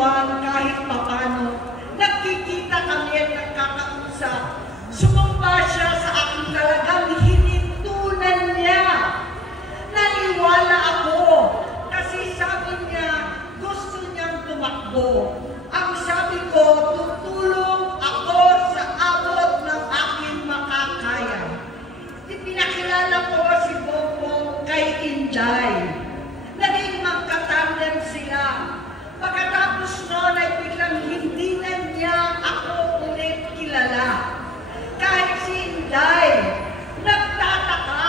kaliwang kahit papano. Nagkikita kami at nagkakausap. Sumamba siya sa aking talagang hinintunan niya. Naniwala ako kasi sabi niya gusto niyang tumakbo. Ang sabi ko, tutulong ako sa abot ng aking makakaya. Ipinakilala ko si Bongbong kay Inday. Naging magkatandem sila. Pagkatapos noon ay biglang hindi na niya ako ulit kilala. Kahit si Inday, nagtataka,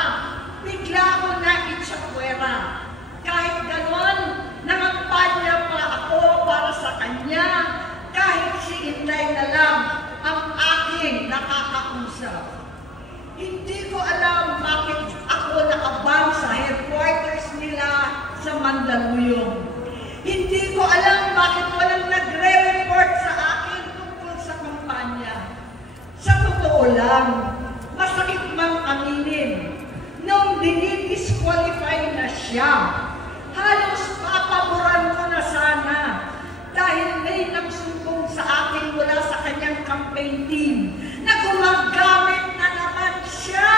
bigla ko na itsapwera. Kahit ganon, nangampanya pa ako para sa kanya, kahit si Inday na lang ang aking nakakausap. Hindi ko alam bakit ako nakaban sa headquarters nila sa Mandaluyong. Hindi ko alam bakit walang nagre-report sa akin tungkol sa kampanya. Sa totoo lang, masakit mang aminin, nung dinidisqualify na siya, halos papaboran ko na sana dahil may nagsumbong sa akin mula sa kanyang campaign team na gumagamit na naman siya.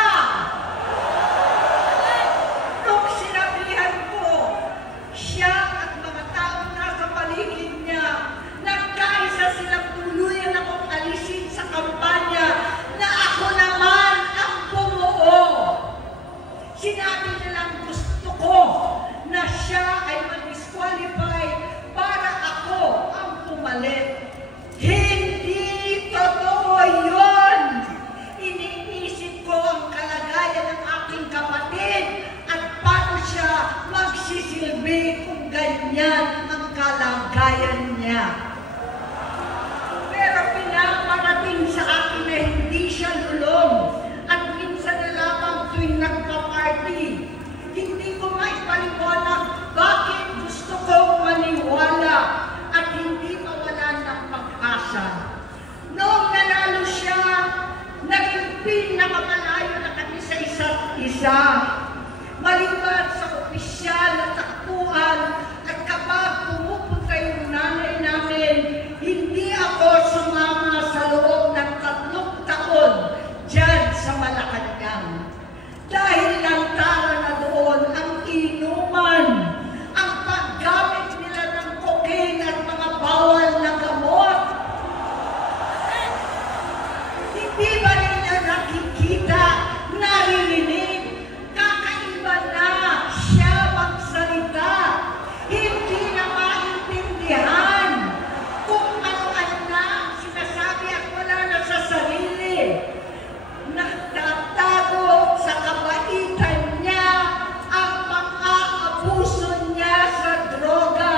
Nung sinabihan ko, siya at mga taong nasa paligid niya, nagkaisa silang tuluyan akong alisin sa kampanya na ako naman ang bumuo. Sinabi nilang gusto ko na siya ay mag-disqualify para ako ang pumalit. Hindi totoo yun! Iniisip ko ang kalagayan ng aking kapatid at paano siya magsisilbi kung ganyan ang kalagayan niya. Pero pinaparating sa akin na hindi siya lulong at minsan na lamang tuwing nagpa-party. Hindi ko maipaliwanag bakit gusto kong maniwala at hindi mawalan ng pag-asa. Noong nanalo siya, naging pinakamalayo na kami sa isa't isa. Maliban sa opisyal na takbuhan at kapag pumupunta yung nanay namin, hindi ako sumama sa loob ng 3 taon dyan sa Malacanang. Dahil lantaran na doon ang inuman, ang paggamit nila ng cocaine at mga bawal na gamot. Hindi ba nila nakikita, naririnig, kakaiba na siya magsalita, hindi na maintindihan kung ano-ano na sinasabi at wala na sa sarili. Nagtatago sa kabaitan niya ang pang-aabuso niya sa droga.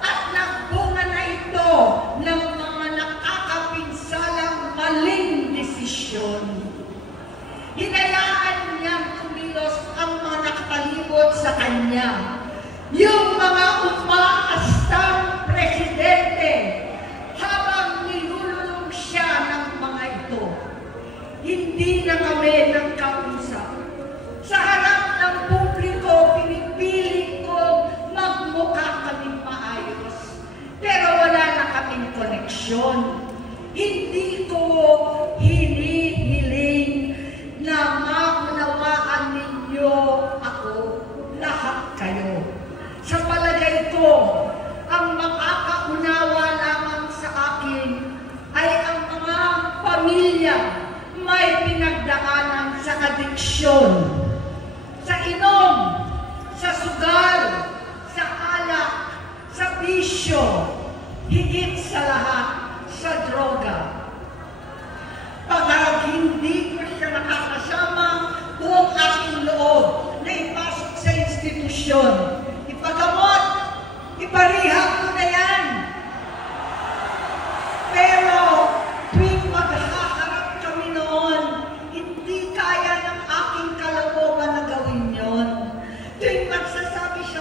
At nagbunga na ito ng mga nakakapinsalang maling desisyon. Hinayaan niyang tumilos ang mga nakatalibot sa kanya. Yung mga umaastang presidente habang nilululong siya ng mga ito. Hindi na kami nagkausap. Sa harap ng publiko, pinipiling ko magmukha kaming maayos. Pero wala na kaming koneksyon. Hindi ko hinihiling na maunawaan ninyo ako, lahat kayo. Sa palagay ko, ang makakaunawa lamang sa akin ay ang mga pamilya may pinagdaanan sa adiksyon, sa inom, sa sugal, sa alak, sa bisyo, higit sa lahat, sa droga. Pag hindi ko siya nakakasama, buong aking loob na ipasok sa institusyon, ipagamot, iparihab ko na yan. Pero tuwing maghaharap kami noon, hindi kaya ng aking kalooban na gawin yon. Tuwing magsasabi siya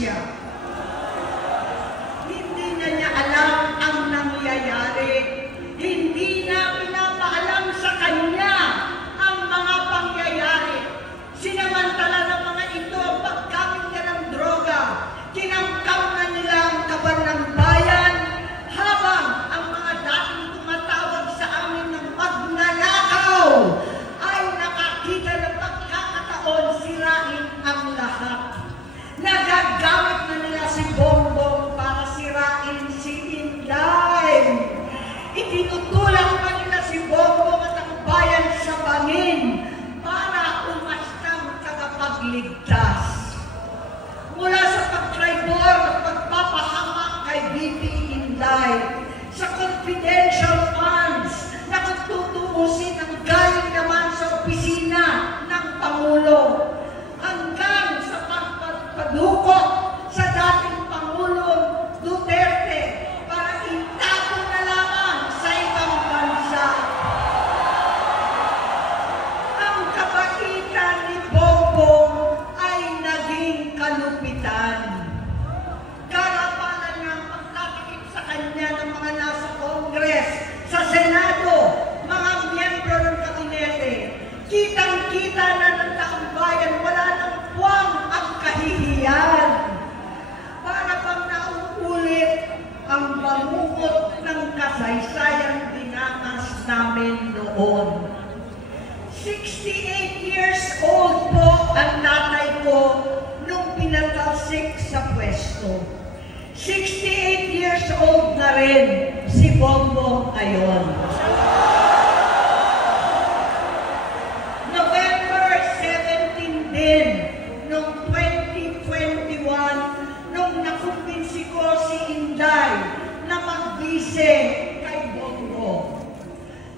siya. Hindi na niya alam ang nangyayari. Hindi na pinapaalam sa kanya ang mga pangyayari. Sinamantala ng mga ito ang paggamit niya ng droga. Kinamkam na nila ang kaban ng bayan habang ang mga dating tumatawag sa amin ng magnanakaw ay nakakita ng pagkakataon sirain ang lahat. Nagagamit na nila si Bongbong para sirain si Inday. Itinutulak pa nila si Bongbong at ang bayan sa bangin para umastang tagapagligtas. Mula sa pagtraidor at pagpapahamak kay VP Inday, sa confidential funds na kung tutuusin ang galing naman sa opisina ng Pangulo, hanggang sa pagpadukot sa dating Pangulong Duterte para itago na lamang sa ibang bansa. Ang kabaitan ni Bongbong ay naging kalupitan. Karapalan niya ang pagtatakip sa kanya ng mga nasa Congress, sa Senado, mga miyembro ng kabinete. Kitang-kita na ng taong bayan, wala nang puwang ang kahihiyan. Para bang nauulit ang bangungot ng kasaysayang dinanas namin noon. 68 years old po ang tatay ko nung pinatalsik sa pwesto. 68 years old na rin si Bongbong ngayon. November 17 din nung 2021 nung nakumbinsi ko si Inday na magbise kay Bongbong.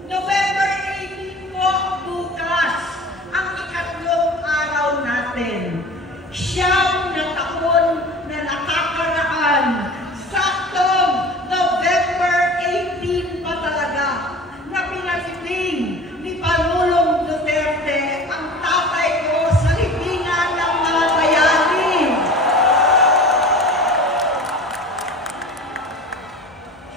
November 18 po bukas ang ikatlong araw natin. Siyam na taon na nakakaraan. Saktong November 18 pa talaga na pinalibing ni Pangulong Duterte ang tatay ko sa libingan ng mga bayani.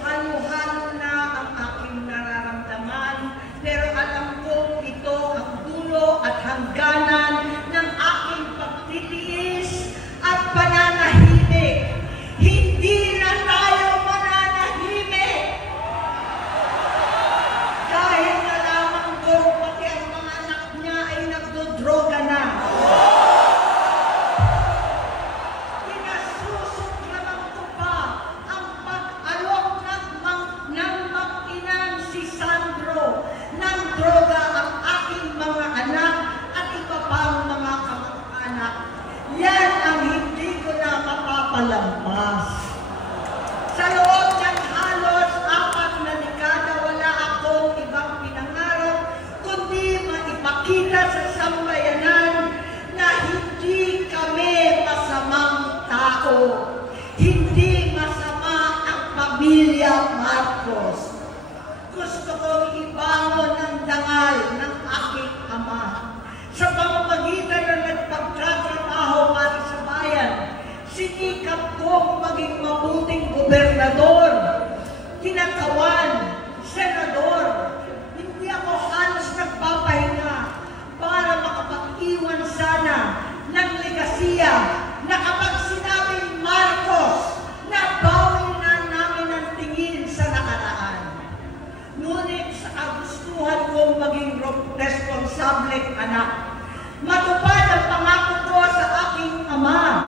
Halo-halo na ang aking nararamdaman, pero alam kong ito ang dulo at hangganan ng aking pagtitiis at pananahimik. Hindi na tayo mananahimik. Dahil nalaman ko pati ang mga anak niya ay nagdodroga na. Pinasusuklaman ko pa ang pag-alok ng mag-inang si Sandro ng droga ang aking mga anak at iba pang mga kamag-anak. Yan ang hindi ko na mapapalampas. Sa loob ng halos 4 na dekada, wala akong ibang pinangarap kundi maipakita sa sambayanan na hindi kami masamang tao. Hindi masama ang pamilya Marcos. Gusto kong ibangon ang dangal ng aking ama. Sa pamamagitan ng nagpagtatrabaho para sa bayan, sinikap kong maging mabuting gobernador, kinakawan, senador,